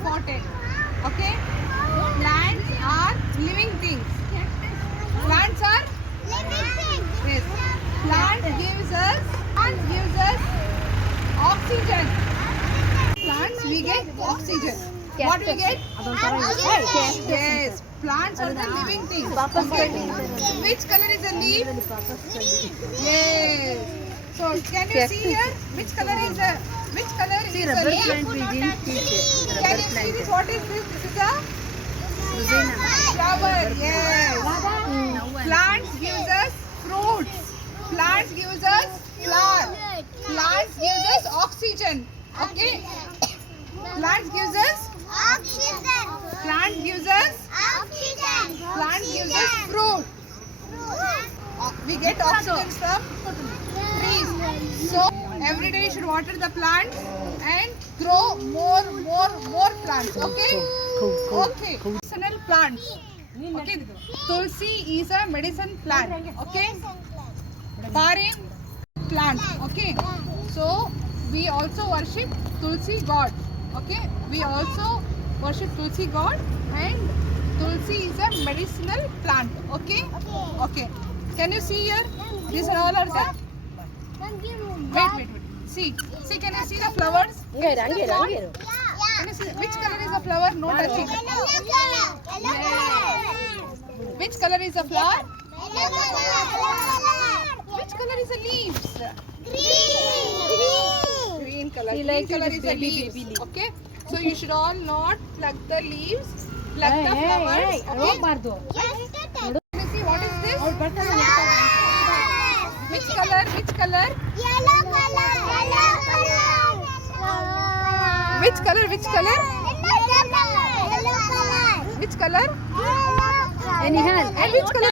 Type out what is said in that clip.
important. Okay? Plants are living things. Plants are yes. Plant gives us oxygen. Plants we get oxygen. What we get? Yes. Plants are the living things. Okay. Which color is the leaf? Yes. So can you see here? Which color is the leaf? Plant we didn't teach it. Can you see this? What is this? This is a flower. Yes. Plants gives us fruits. Plants gives us flower. Plants gives us oxygen. Okay. Plants gives us plant gives us fruit. We get oxygen from trees. So every day you should water the plants and grow more plants. Okay. Okay. Medicinal plants. Okay. Tulsi is a medicine plant. Okay. Parin plant. Okay. So we also worship Tulsi God. Okay. We also worship Tulsi God, and Tulsi is a medicinal plant. Okay. Okay. Can you see here? These are all are the. Wait. See. Can you see the flowers? Can you see which color is the flower? No touching. Which color is the flower? Which color is the leaves? Green color. Green color is the leaves. Okay. So you should all not pluck the leaves. Pluck the flowers. Okay. Can you see what is this? Which color? Which color? Which color? Which color? Which color? And which color?